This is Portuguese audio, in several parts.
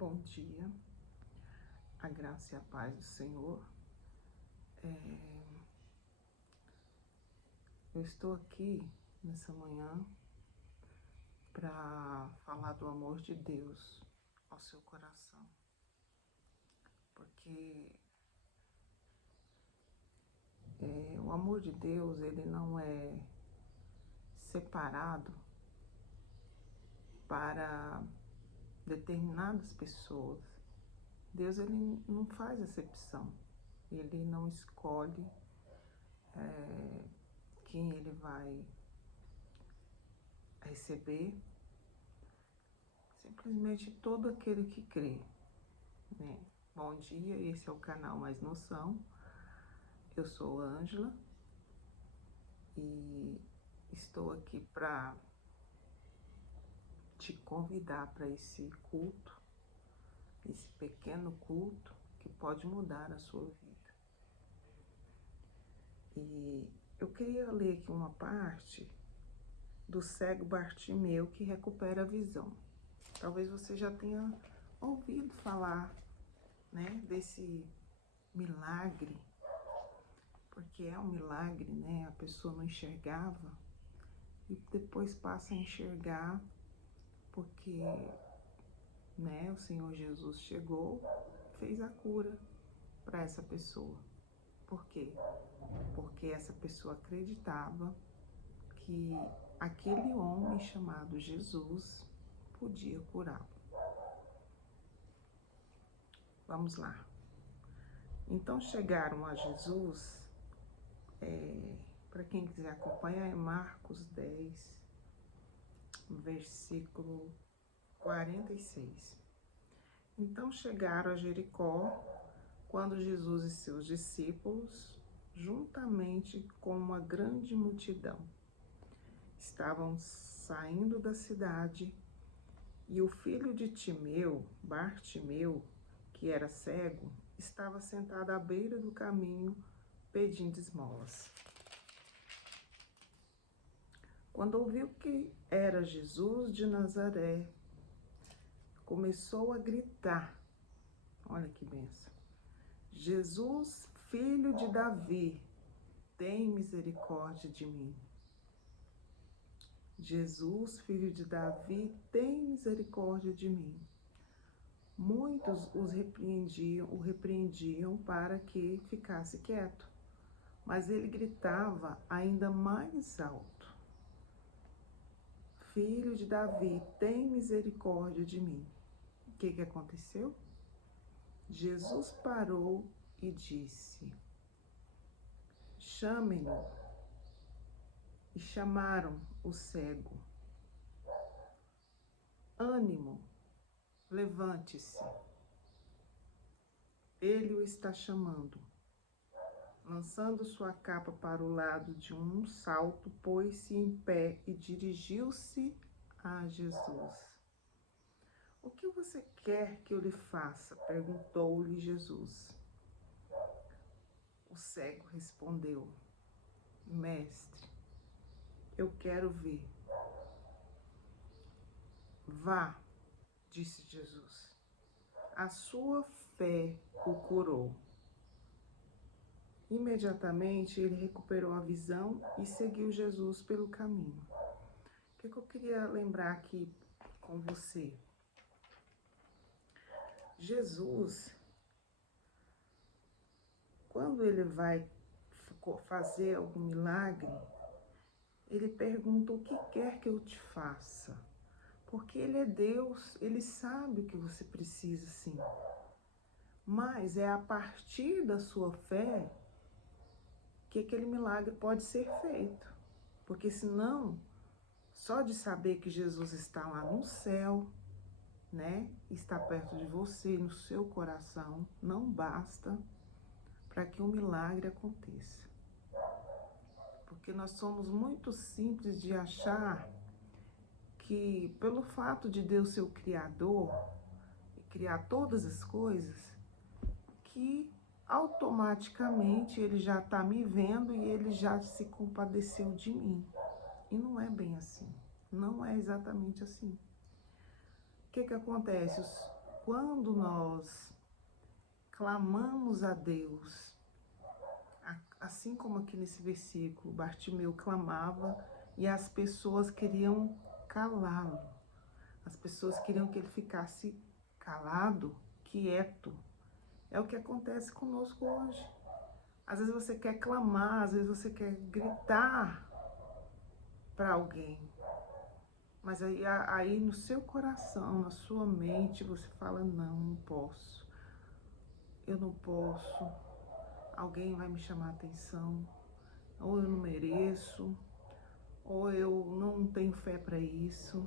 Bom dia, a graça e a paz do Senhor. Eu estou aqui nessa manhã para falar do amor de Deus ao seu coração, porque o amor de Deus, ele não é separado para determinadas pessoas. Deus, ele não faz acepção, ele não escolhe quem ele vai receber, simplesmente todo aquele que crê, né? Bom dia, esse é o canal Mais Noção. Eu sou Ângela e estou aqui para te convidar para esse culto, esse pequeno culto que pode mudar a sua vida. E eu queria ler aqui uma parte do cego Bartimeu que recupera a visão. Talvez você já tenha ouvido falar, né, desse milagre, porque é um milagre, né? A pessoa não enxergava e depois passa a enxergar, porque, né, o Senhor Jesus chegou, fez a cura para essa pessoa. Por quê? Porque essa pessoa acreditava que aquele homem chamado Jesus podia curá-lo. Vamos lá. Então chegaram a Jesus, para quem quiser acompanhar, é Marcos 10, versículo 46. Então chegaram a Jericó, quando Jesus e seus discípulos, juntamente com uma grande multidão, estavam saindo da cidade, e o filho de Timeu, Bartimeu, que era cego, estava sentado à beira do caminho, pedindo esmolas. Quando ouviu que era Jesus de Nazaré, começou a gritar, olha que bênção: Jesus, filho de Davi, tem misericórdia de mim. Jesus, filho de Davi, tem misericórdia de mim. Muitos o repreendiam para que ficasse quieto, mas ele gritava ainda mais alto: Filho de Davi, tem misericórdia de mim. O que aconteceu? Jesus parou e disse: Chamem-no. E chamaram o cego. Ânimo, levante-se. Ele o está chamando. Lançando sua capa para o lado de um salto, pôs-se em pé e dirigiu-se a Jesus. O que você quer que eu lhe faça? Perguntou-lhe Jesus. O cego respondeu: Mestre, eu quero ver. Vá, disse Jesus. A sua fé o curou. Imediatamente ele recuperou a visão e seguiu Jesus pelo caminho. O que eu queria lembrar aqui com você? Jesus, quando ele vai fazer algum milagre, ele pergunta: o que quer que eu te faça? Porque ele é Deus, ele sabe o que você precisa, sim. Mas é a partir da sua fé que aquele milagre pode ser feito. Porque senão, só de saber que Jesus está lá no céu, né, está perto de você, no seu coração, não basta para que um milagre aconteça. Porque nós somos muito simples de achar que, pelo fato de Deus ser o Criador e criar todas as coisas, que automaticamente ele já está me vendo e ele já se compadeceu de mim. E não é bem assim, não é exatamente assim. O que acontece? quando nós clamamos a Deus, assim como aqui nesse versículo, Bartimeu clamava e as pessoas queriam calá-lo. As pessoas queriam que ele ficasse calado, quieto. É o que acontece conosco hoje. Às vezes você quer clamar, às vezes você quer gritar para alguém. Mas aí no seu coração, na sua mente, você fala, não posso. Eu não posso. Alguém vai me chamar a atenção. Ou eu não mereço. Ou eu não tenho fé para isso.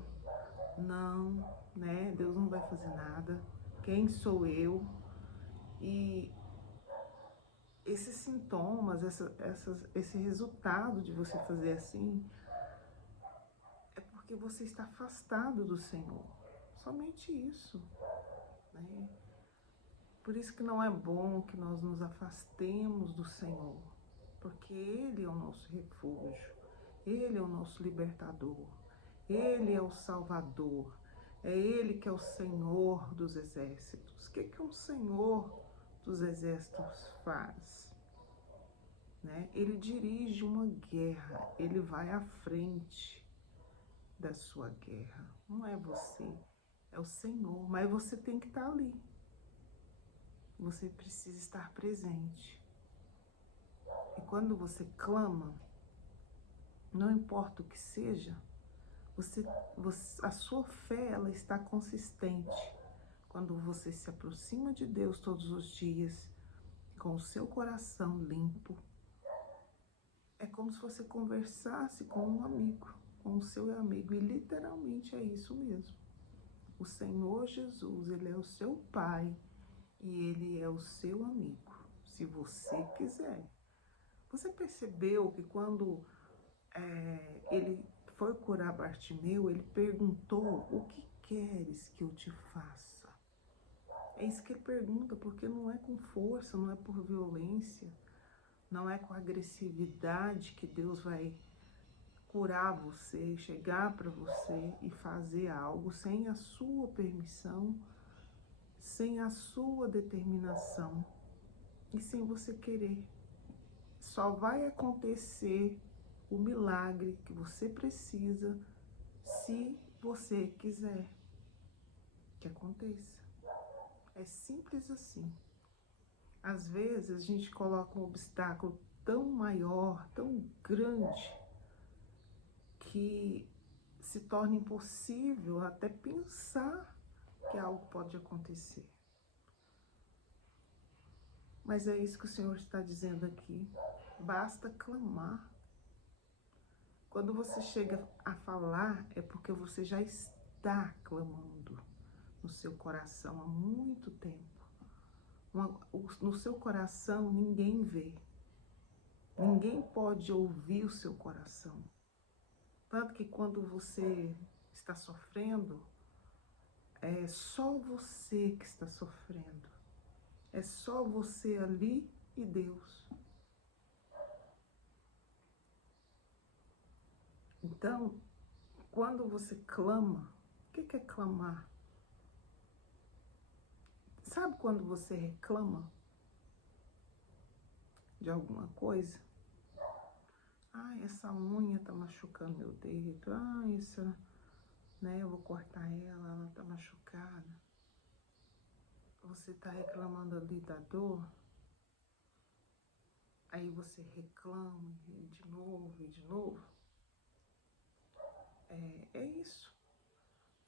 Não, né? Deus não vai fazer nada. Quem sou eu? E esses sintomas, esse resultado de você fazer assim, é porque você está afastado do Senhor. Somente isso, né? Por isso que não é bom que nós nos afastemos do Senhor, porque Ele é o nosso refúgio, Ele é o nosso libertador, Ele é o Salvador, é Ele que é o Senhor dos exércitos. O que um Senhor dos exércitos faz? Né? Ele dirige uma guerra, Ele vai à frente da sua guerra. Não é você, é o Senhor, mas você tem que estar ali. Você precisa estar presente. E quando você clama, não importa o que seja, a sua fé ela está consistente. Quando você se aproxima de Deus todos os dias, com o seu coração limpo, é como se você conversasse com um amigo, com o seu amigo. E literalmente é isso mesmo. O Senhor Jesus, Ele é o seu Pai e Ele é o seu amigo, se você quiser. Você percebeu que quando ele foi curar Bartimeu, ele perguntou, o que queres que eu te faça? É isso que ele pergunta, porque não é com força, não é por violência, não é com agressividade que Deus vai curar você, chegar para você e fazer algo sem a sua permissão, sem a sua determinação e sem você querer. Só vai acontecer o milagre que você precisa se você quiser que aconteça. É simples assim. Às vezes a gente coloca um obstáculo tão maior, tão grande, que se torna impossível até pensar que algo pode acontecer. Mas é isso que o Senhor está dizendo aqui. Basta clamar. Quando você chega a falar, é porque você já está clamando no seu coração há muito tempo. No seu coração ninguém vê. Ninguém pode ouvir o seu coração. Tanto que quando você está sofrendo, é só você que está sofrendo. É só você ali e Deus. Então, quando você clama, o que é clamar? Sabe quando você reclama de alguma coisa? Ai, essa unha tá machucando meu dedo. Ai, eu vou cortar ela tá machucada. Você tá reclamando ali da dor. Aí você reclama de novo e de novo. É isso.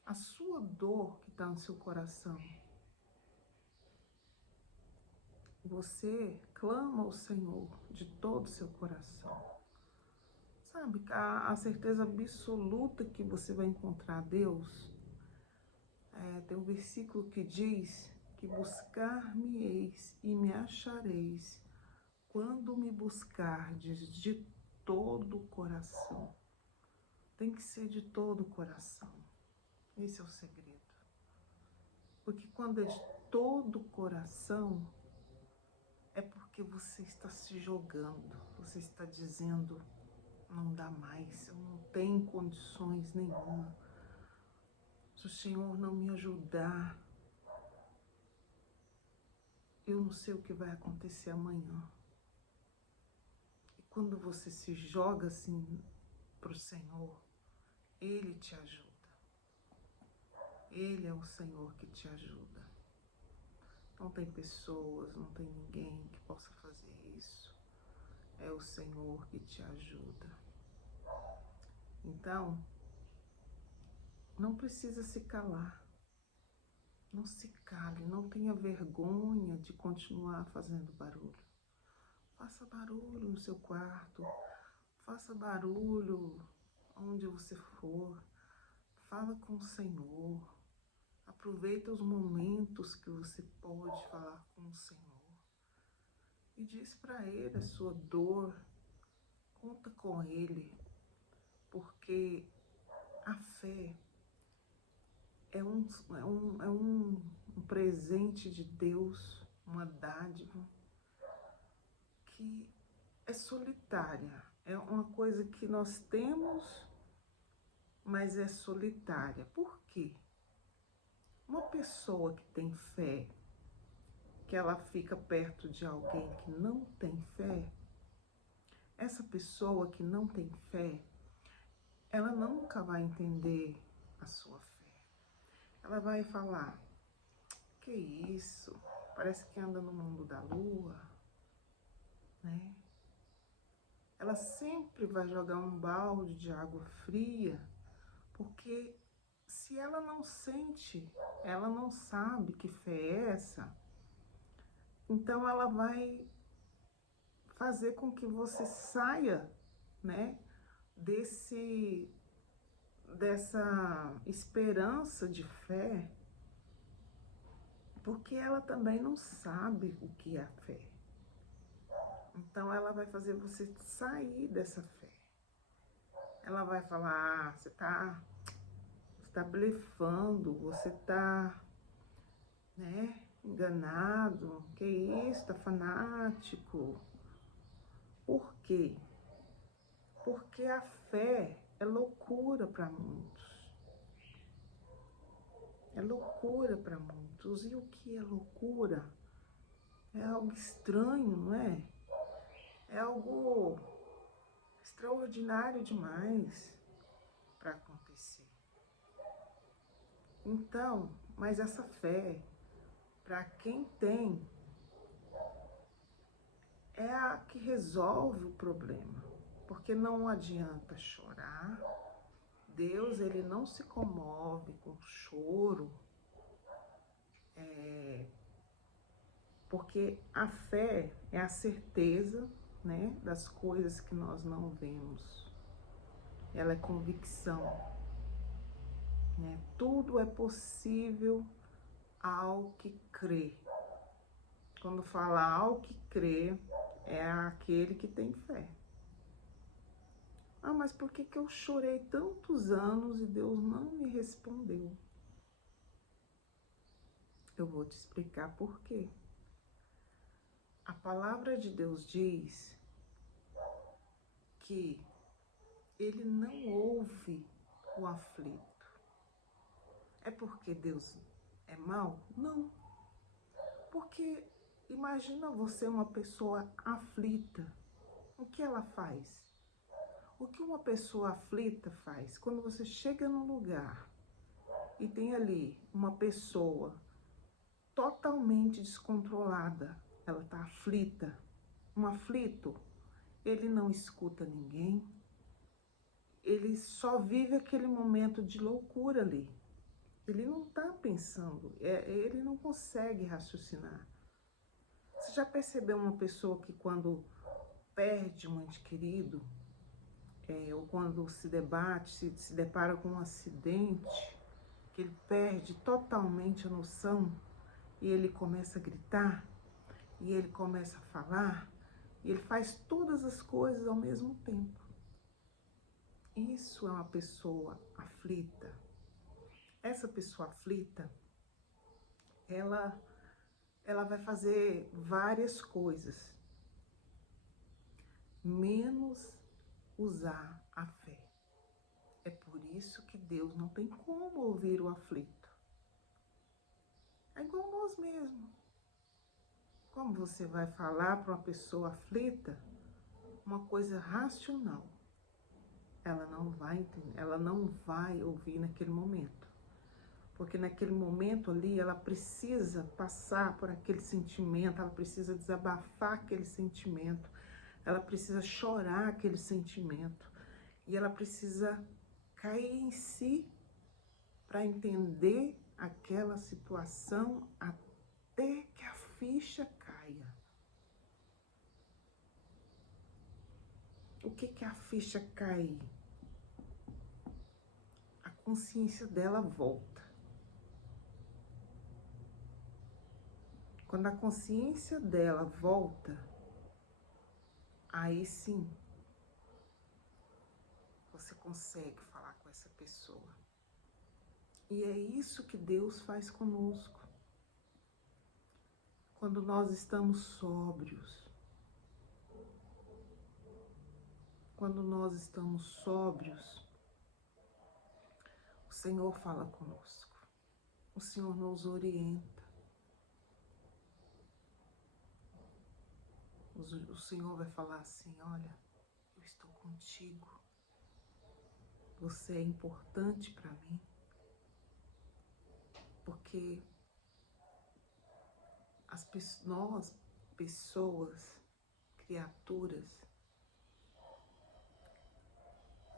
A sua dor que tá no seu coração. Você clama ao Senhor de todo o seu coração. Sabe, a certeza absoluta que você vai encontrar Deus, tem um versículo que diz que buscar-me-eis e me achareis quando me buscardes de todo o coração. Tem que ser de todo o coração. Esse é o segredo. Porque quando é de todo o coração, é porque você está se jogando, você está dizendo, não dá mais, eu não tenho condições nenhuma. Se o Senhor não me ajudar, eu não sei o que vai acontecer amanhã. E quando você se joga assim para o Senhor, Ele te ajuda. Ele é o Senhor que te ajuda. Não tem pessoas, não tem ninguém que possa fazer isso. É o Senhor que te ajuda. Então, não precisa se calar. Não se cale, não tenha vergonha de continuar fazendo barulho. Faça barulho no seu quarto, faça barulho onde você for. Fala com o Senhor. Aproveita os momentos que você pode falar com o Senhor. E diz para Ele a sua dor. Conta com Ele. Porque a fé é um presente de Deus, uma dádiva que é solitária. É uma coisa que nós temos, mas é solitária. Por quê? Uma pessoa que tem fé, que ela fica perto de alguém que não tem fé, essa pessoa que não tem fé, ela nunca vai entender a sua fé. Ela vai falar, que isso? Parece que anda no mundo da lua, né? Ela sempre vai jogar um balde de água fria, porque se ela não sente, ela não sabe que fé é essa, então ela vai fazer com que você saia, né, dessa esperança de fé, porque ela também não sabe o que é a fé. Então ela vai fazer você sair dessa fé. Ela vai falar, você tá blefando, você tá, né, enganado, que isso, tá fanático. Por quê? Porque a fé é loucura para muitos. É loucura para muitos. E o que é loucura? É algo estranho, não é? É algo extraordinário demais para acontecer. Então, mas essa fé, para quem tem, é a que resolve o problema. Porque não adianta chorar. Deus, ele não se comove com choro. Porque a fé é a certeza, né, das coisas que nós não vemos. Ela é convicção, né? Tudo é possível ao que crê. Quando fala ao que crê, é aquele que tem fé. Ah, mas por que eu chorei tantos anos e Deus não me respondeu? Eu vou te explicar por quê. A palavra de Deus diz que Ele não ouve o aflito. É porque Deus é mau? Não. Porque imagina você uma pessoa aflita. O que ela faz? O que uma pessoa aflita faz? Quando você chega num lugar e tem ali uma pessoa totalmente descontrolada, ela está aflita. Um aflito, ele não escuta ninguém, ele só vive aquele momento de loucura ali. Ele não está pensando, ele não consegue raciocinar. Você já percebeu uma pessoa que quando perde um ente querido, ou quando se debate, se depara com um acidente, que ele perde totalmente a noção e ele começa a gritar, e ele começa a falar, e ele faz todas as coisas ao mesmo tempo. Isso é uma pessoa aflita. Essa pessoa aflita, ela vai fazer várias coisas, menos usar a fé. É por isso que Deus não tem como ouvir o aflito. É igual nós mesmos. Como você vai falar para uma pessoa aflita uma coisa racional? Ela não vai entender, ela não vai ouvir naquele momento. Porque naquele momento ali, ela precisa passar por aquele sentimento, ela precisa desabafar aquele sentimento, ela precisa chorar aquele sentimento. E ela precisa cair em si para entender aquela situação até que a ficha caia. O que é a ficha cair? A consciência dela volta. Quando a consciência dela volta, aí sim você consegue falar com essa pessoa. E é isso que Deus faz conosco. Quando nós estamos sóbrios, o Senhor fala conosco. O Senhor nos orienta. O Senhor vai falar assim: olha, eu estou contigo. Você é importante para mim. Porque nós, pessoas, criaturas,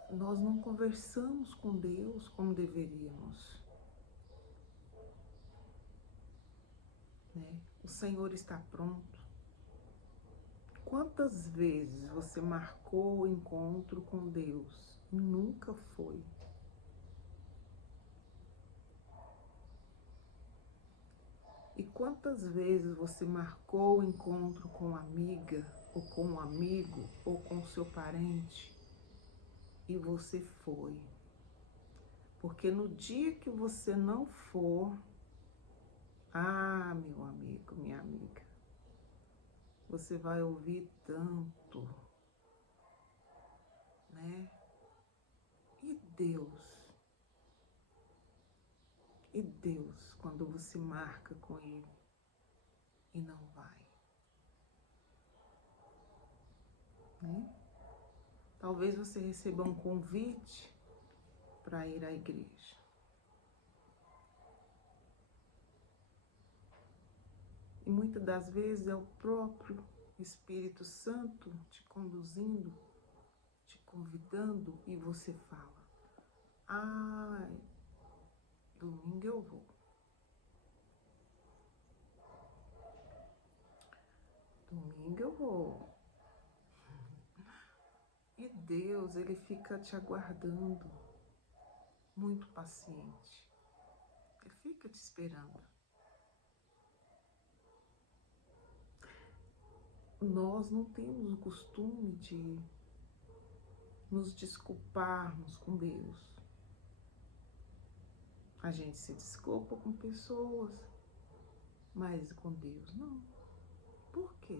nós não conversamos com Deus como deveríamos. Né? O Senhor está pronto. Quantas vezes você marcou o encontro com Deus e nunca foi? E quantas vezes você marcou o encontro com uma amiga, ou com um amigo, ou com seu parente, e você foi? Porque no dia que você não for, ah, meu amigo, minha amiga, você vai ouvir tanto, né? E Deus, quando você marca com Ele e não vai, né? Talvez você receba um convite para ir à igreja. E muitas das vezes é o próprio Espírito Santo te conduzindo, te convidando, e você fala: ai, domingo eu vou. Domingo eu vou. E Deus, Ele fica te aguardando, muito paciente. Ele fica te esperando. Nós não temos o costume de nos desculparmos com Deus. A gente se desculpa com pessoas, mas com Deus não. Por quê?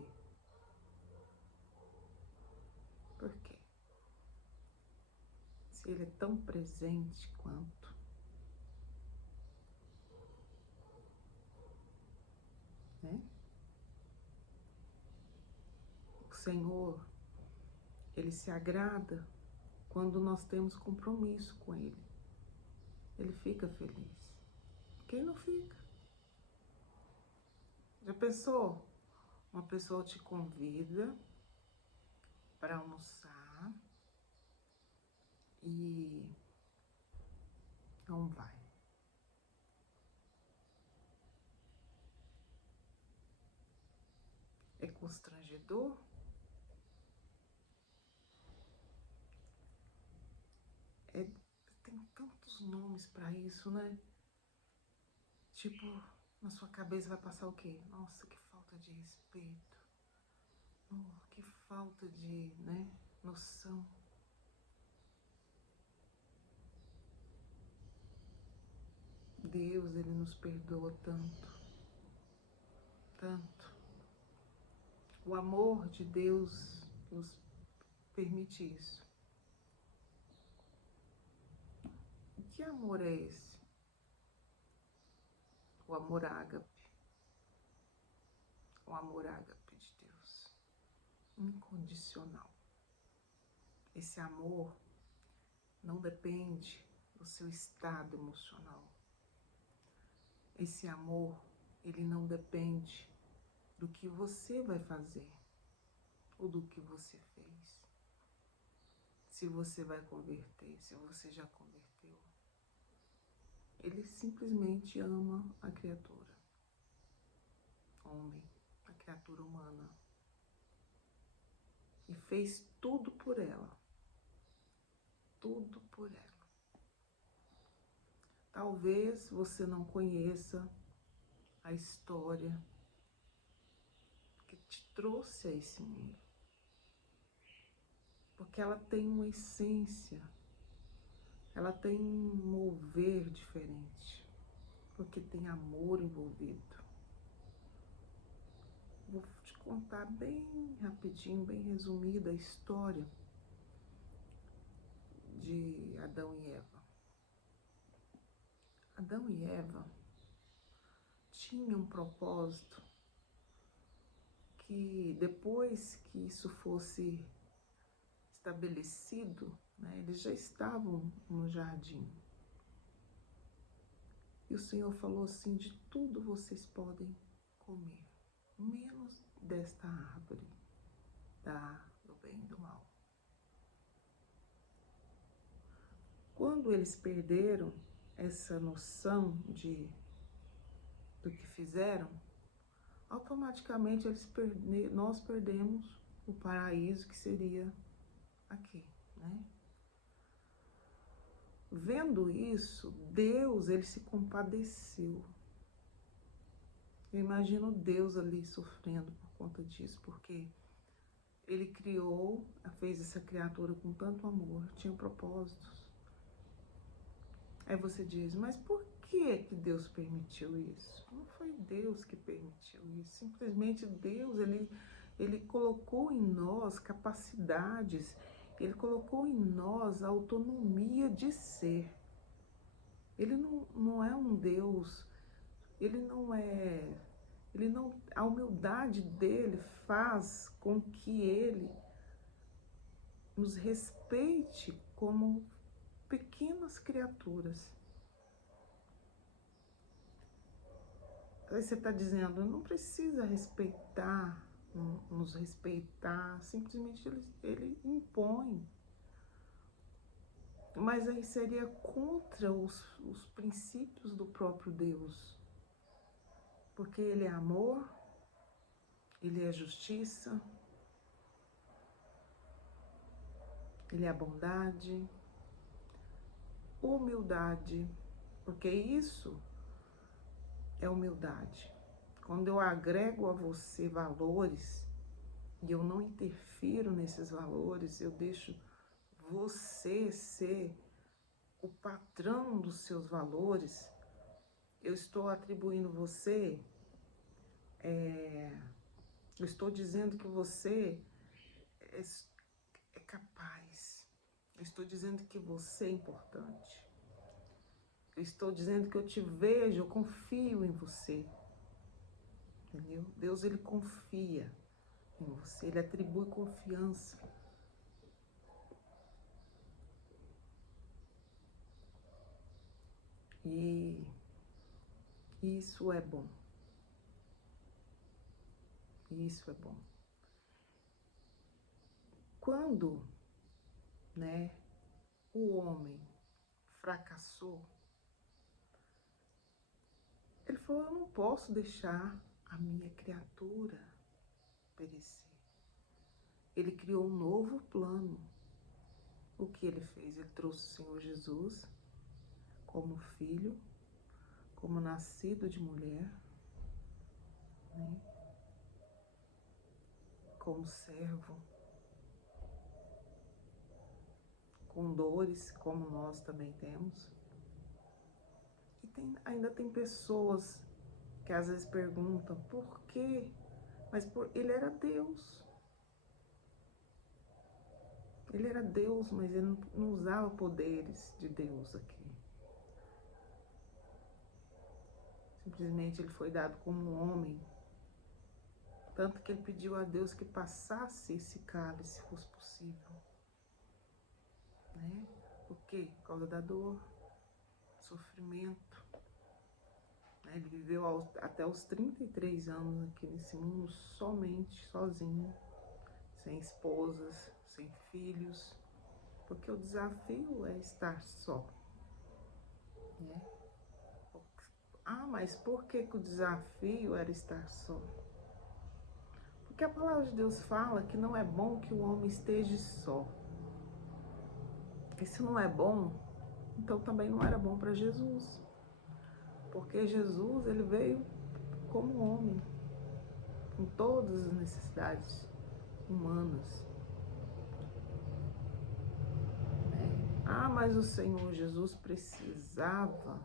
Por quê? Se Ele é tão presente quanto. Né? O Senhor, Ele se agrada quando nós temos compromisso com Ele. Ele fica feliz. Quem não fica? Já pensou? Uma pessoa te convida para almoçar e não vai. É constrangedor? Tem tantos nomes para isso, né? Tipo, na sua cabeça vai passar o quê? Nossa, que falta de respeito. Oh, que falta de, né, noção. Deus, Ele nos perdoa tanto, tanto. O amor de Deus nos permite isso. E que amor é esse? O amor ágape. o amor ágape de Deus, incondicional. Esse amor não depende do seu estado emocional. Esse amor, ele não depende do que você vai fazer ou do que você fez. Se você vai converter, se você já converteu. Ele simplesmente ama a criatura, homem, a criatura humana. E fez tudo por ela. Tudo por ela. Talvez você não conheça a história que te trouxe a esse mundo. Porque ela tem uma essência, ela tem um mover diferente, porque tem amor envolvido. Vou te contar bem rapidinho, bem resumida a história de Adão e Eva. Adão e Eva tinham um propósito que depois que isso fosse estabelecido, né, eles já estavam no jardim. E o Senhor falou assim, de tudo vocês podem comer, menos desta árvore, do bem e do mal. Quando eles perderam essa noção do que fizeram, automaticamente nós perdemos o paraíso que seria aqui, né? Vendo isso, Deus, ele se compadeceu. Eu imagino Deus ali sofrendo por conta disso, porque ele fez essa criatura com tanto amor, tinha propósitos. Aí você diz, mas por que Deus permitiu isso? Não foi Deus que permitiu isso, simplesmente Deus, ele colocou em nós capacidades, ele colocou em nós a autonomia de ser. Ele não é um Deus, a humildade dele faz com que ele nos respeite como pequenas criaturas. Aí você está dizendo, não precisa respeitar, nos respeitar, simplesmente ele impõe. Mas aí seria contra os princípios do próprio Deus. Porque ele é amor, ele é justiça, ele é bondade, humildade, porque isso é humildade. Quando eu agrego a você valores e eu não interfiro nesses valores, eu deixo você ser o patrão dos seus valores, eu estou atribuindo você, eu estou dizendo que você é capaz, eu estou dizendo que você é importante, eu estou dizendo que eu te vejo, eu confio em você, entendeu? Deus, ele confia em você, ele atribui confiança. E isso é bom. Isso é bom. Quando, né, o homem fracassou, ele falou, eu não posso deixar a minha criatura perecer. Ele criou um novo plano. O que ele fez? Ele trouxe o Senhor Jesus como filho, como nascido de mulher, né? Como servo, com dores como nós também temos. E ainda tem pessoas que às vezes perguntam por quê? Mas ele era Deus. Ele era Deus, mas ele não usava poderes de Deus aqui. Simplesmente ele foi dado como um homem Tanto que ele pediu a Deus que passasse esse cálice, se fosse possível. Né? Por quê? Por causa da dor, sofrimento. Né? Ele viveu até os 33 anos aqui nesse mundo somente, sozinho, sem esposas, sem filhos. Porque o desafio é estar só. Né? Mas por que o desafio era estar só? Porque a palavra de Deus fala que não é bom que o homem esteja só. E se não é bom, então também não era bom para Jesus. Porque Jesus, ele veio como homem, com todas as necessidades humanas. Mas o Senhor Jesus precisava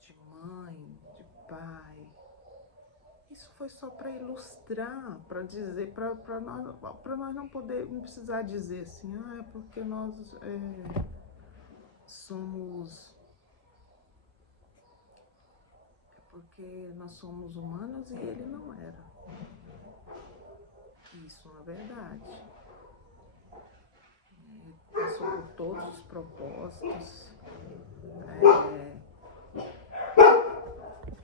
de mãe, de pai. Isso foi só para ilustrar, para dizer, para nós não precisar dizer assim, é porque nós porque nós somos humanos e ele não era. Isso não é verdade. Ele passou por todos os propósitos,